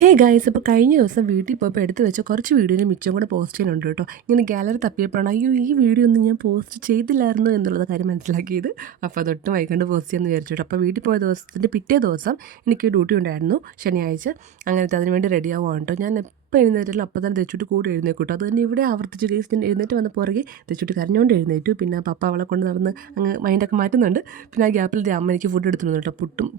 Guys അപ്പോൾ കഴിഞ്ഞ ദിവസം വീട്ടിൽ പോയപ്പോൾ എടുത്ത് വെച്ച കുറച്ച് വീഡിയോയിൽ മിച്ചം കൂടെ പോസ്റ്റ് ചെയ്യാനുണ്ട് കേട്ടോ. ഇങ്ങനെ ഗാലറി തപ്പിയപ്പോഴാണ് അയ്യോ ഈ വീഡിയോ ഒന്നും ഞാൻ പോസ്റ്റ് ചെയ്തില്ലായിരുന്നു എന്നുള്ളത് കാര്യം മനസ്സിലാക്കിയത്. അപ്പോൾ അതൊട്ടും വൈകാണ്ട് പോസ്റ്റ് ചെയ്യാമെന്ന് വിചാരിച്ചു കേട്ടോ. അപ്പോൾ വീട്ടിൽ പോയ ദിവസത്തിൻ്റെ പിറ്റേ ദിവസം എനിക്ക് ഡ്യൂട്ടി ഉണ്ടായിരുന്നു ശനിയാഴ്ച. അങ്ങനത്തെ അതിനുവേണ്ടി റെഡി ആവുകയാണ് കേട്ടോ. ഞാൻ എപ്പോൾ എഴുന്നേറ്റാലും അപ്പോൾ തന്നെ തെച്ചുട്ടി കൂടെ എഴുന്നേക്കും കേട്ടോ. അത് തന്നെ ഇവിടെ ആവർത്തിച്ച് കേസ് ഞാൻ എഴുന്നേറ്റ് വന്ന പുറകെ തെച്ചുട്ടി കരഞ്ഞുകൊണ്ട് എഴുന്നേറ്റു. പിന്നെ പപ്പ അവളെ കൊണ്ട് നടന്ന് അങ്ങ് മൈൻഡൊക്കെ മാറ്റുന്നുണ്ട്. പിന്നെ ആ ഗ്യാപ്പിൽ അമ്മ എനിക്ക് ഫുഡ് എടുത്തു കേട്ടോ.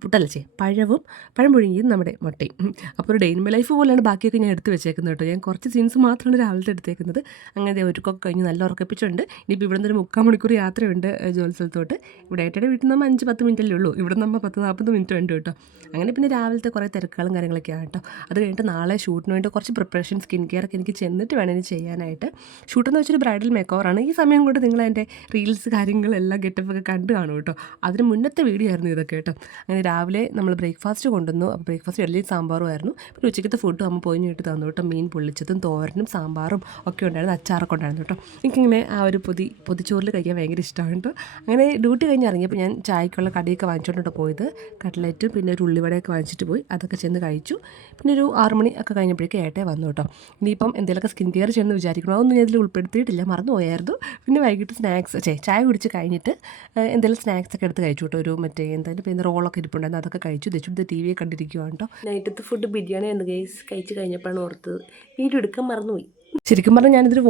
പുട്ടല്ലേ പഴം പുഴുങ്ങിയും നമ്മുടെ മുട്ടയും. അപ്പോൾ ഒരു ഡേ ഇൻ മൈ ലൈഫ് പോലെയാണ് ബാക്കിയൊക്കെ ഞാൻ എടുത്ത് വെച്ചേക്കുന്നത് കേട്ടോ. ഞാൻ കുറച്ച് സീൻസ് മാത്രമാണ് രാവിലത്തെ എടുത്തേക്കുന്നത്. അങ്ങനെ ഒരുക്കൊക്കെ കഴിഞ്ഞ് നല്ല ഉറക്കപ്പിച്ചുണ്ട്. ഇനിയിപ്പോൾ ഇവിടെ നിന്ന് ഒരു 3/4 മണിക്കൂർ യാത്രയുണ്ട് ജോലി സ്ഥലത്തോട്ട്. ഇവിടെ ഏട്ടയുടെ വീട്ടിൽ നിന്ന് 5-10 മിനിറ്റല്ലേ ഉള്ളൂ. ഇവിടെ നമ്മൾ 10-40 മിനിറ്റ് ഉണ്ട് കേട്ടോ. അങ്ങനെ പിന്നെ രാവിലത്തെ കുറേ തിരക്കുകളും കാര്യങ്ങളൊക്കെയാണ് കേട്ടോ. അത് കഴിഞ്ഞിട്ട് നാളെ ഷൂട്ടിന് വേണ്ടി കുറച്ച് പ്രിപ്പറേഷൻ സ്കിൻ കെയർ ഒക്കെ എനിക്ക് ചെന്നിട്ട് വേണം ഇനി ചെയ്യാനായിട്ട്. ഷൂട്ടെന്ന് വെച്ചൊരു ബ്രൈഡൽ മേക്ക് ഓവറാണ്. ഈ സമയം കൊണ്ട് നിങ്ങൾ എൻ്റെ റീൽസ് കാര്യങ്ങളെല്ലാം ഗെറ്റപ്പൊക്കെ കണ്ടു കാണും കേട്ടോ. അതിന് മുന്നത്തെ വീഡിയോ ആയിരുന്നു ഇതൊക്കെ കേട്ടോ. അങ്ങനെ രാവിലെ നമ്മൾ ബ്രേക്ക്ഫാസ്റ്റ് കൊണ്ടുവന്നു. അപ്പോൾ ബ്രേക്ക്ഫാസ്റ്റ് ഇഡ്ഡലിയും സാമ്പാറും ആയിരുന്നു. പിന്നെ ഉച്ചയ്ക്കത്തെ ഫുഡ് അമ്മ പോയിട്ട് തന്നു കേട്ടോ. മീൻ പൊള്ളിച്ചതും തോരനും സാമ്പാറും ഒക്കെ ഉണ്ടായിരുന്നു. അച്ചാറൊക്കെ ഉണ്ടായിരുന്നു കേട്ടോ. എനിക്കിങ്ങനെ ആ ഒരു പൊതിച്ചോറിൽ കഴിക്കാൻ ഭയങ്കര ഇഷ്ടമാണ് കേട്ടോ. അങ്ങനെ ഡ്യൂട്ടി കഴിഞ്ഞ് ഇറങ്ങിയപ്പോൾ ഞാൻ ചായക്കുള്ള കടിയൊക്കെ വാങ്ങിച്ചുകൊണ്ടോ പോയത്. കട്ട്ലറ്റും പിന്നെ ഒരു ഉള്ളിവടയൊക്കെ വാങ്ങിച്ചിട്ട് പോയി. അതൊക്കെ ചെന്ന് കഴിച്ചു. പിന്നെ ഒരു 6 മണി ഒക്കെ കഴിഞ്ഞപ്പോഴേക്കും ഏട്ടേ വന്നു കേട്ടോ. ഇനിയിപ്പം എന്തെങ്കിലുമൊക്കെ സ്കിൻ കെയർ ചെയ്യണമെന്ന് വിചാരിക്കണം. അതൊന്നും ഞാൻ ഇതിൽ ഉൾപ്പെടുത്തിയിട്ടില്ല, മറന്നു പോയായിരുന്നു. പിന്നെ വൈകിട്ട് ചായ കുടിച്ച് കഴിഞ്ഞിട്ട് എന്തെങ്കിലും സ്നാക്സൊക്കെ എടുത്ത് കഴിച്ചു കേട്ടോ. ഒരു എന്തായാലും പിന്നെ റോളൊക്കെ ഇരിപ്പുണ്ടായിരുന്നു, അതൊക്കെ കഴിച്ചു. ദച്ചുവിടുത്തെ TV യെ കണ്ടിരിക്കുകയാണ് കേട്ടോ. നൈറ്റത്തെ ഫുഡ് ബിരിയാണി ഉണ്ട് ഗൈസ്. കഴിച്ച് കഴിഞ്ഞപ്പോഴാണ് ഓർത്തത് വീഡിയോ എടുക്കാൻ മറന്നുപോയി. ശരിക്കും പറഞ്ഞാൽ ഞാനിതൊരു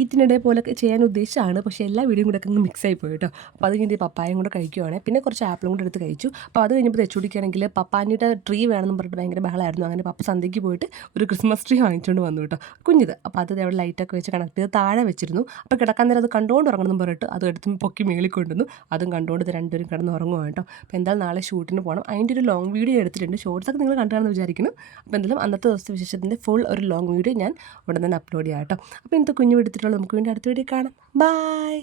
ഇതിനിടെ പോലൊക്കെ ചെയ്യാൻ ഉദ്ദേശിച്ചാണ്. പക്ഷേ എല്ലാ വീഡിയോയും കൂടെ ഒക്കെ അങ്ങ് മിക്സായി പോയി കേട്ടോ. അപ്പോൾ അത് കഴിഞ്ഞ് പപ്പായും കൂടെ കഴിക്കുവാണ്. പിന്നെ കുറച്ച് ആപ്പിളും കൂടെ എടുത്ത് കഴിച്ചു. അപ്പോൾ അത് കഴിഞ്ഞപ്പോൾ തെച്ചുടിക്കുകയാണെങ്കിൽ പപ്പാനിയുടെ ട്രീ വേണമെന്ന് പറഞ്ഞിട്ട് ഭയങ്കര ബഹളമായിരുന്നു. അങ്ങനെ പപ്പ സന്ധ്യയ്ക്ക് പോയിട്ട് ഒരു ക്രിസ്മസ് ട്രീ വാങ്ങിച്ചുകൊണ്ട് വന്നു കേട്ടോ, കുഞ്ഞത്. അപ്പോൾ അത് അവിടെ ലൈറ്റൊക്കെ വെച്ച് കണക്ട് ചെയ്ത് താഴെ വെച്ചിരുന്നു. അപ്പോൾ കിടക്കാൻ നേരം അത് കണ്ടുകൊണ്ട് ഉറങ്ങണമെന്ന് പറഞ്ഞിട്ട് അത് എടുത്ത് പൊക്കി മേളിൽ കൊണ്ടുവന്നു. അതും കണ്ടുകൊണ്ട് രണ്ടുപേരും കിടന്ന് ഉറങ്ങുവാണ് കേട്ടോ. അപ്പോൾ എന്തായാലും നാളെ ഷൂട്ടിന് പോകണം. അതിൻ്റെ ഒരു ലോങ് വീഡിയോ എടുത്തിട്ടുണ്ട്. ഷോർട്സൊക്കെ നിങ്ങൾ കണ്ടാണെന്ന് വിചാരിക്കുന്നു. അപ്പോൾ എന്തായാലും അന്നത്തെ ദിവസത്തെ വിശേഷത്തിൻ്റെ ഫുൾ ഒരു ലോങ് വീഡിയോ ഞാൻ ഉടനെ തന്നെ അപ്ലോഡ് ചെയ്യാം കേട്ടോ. അപ്പോൾ ഇന്നത്തെ കുഞ്ഞു എടുത്തിട്ടുള്ളത് നമുക്ക് വേണ്ടി അടുത്ത വീഡിയോ കാണാം. ബൈ.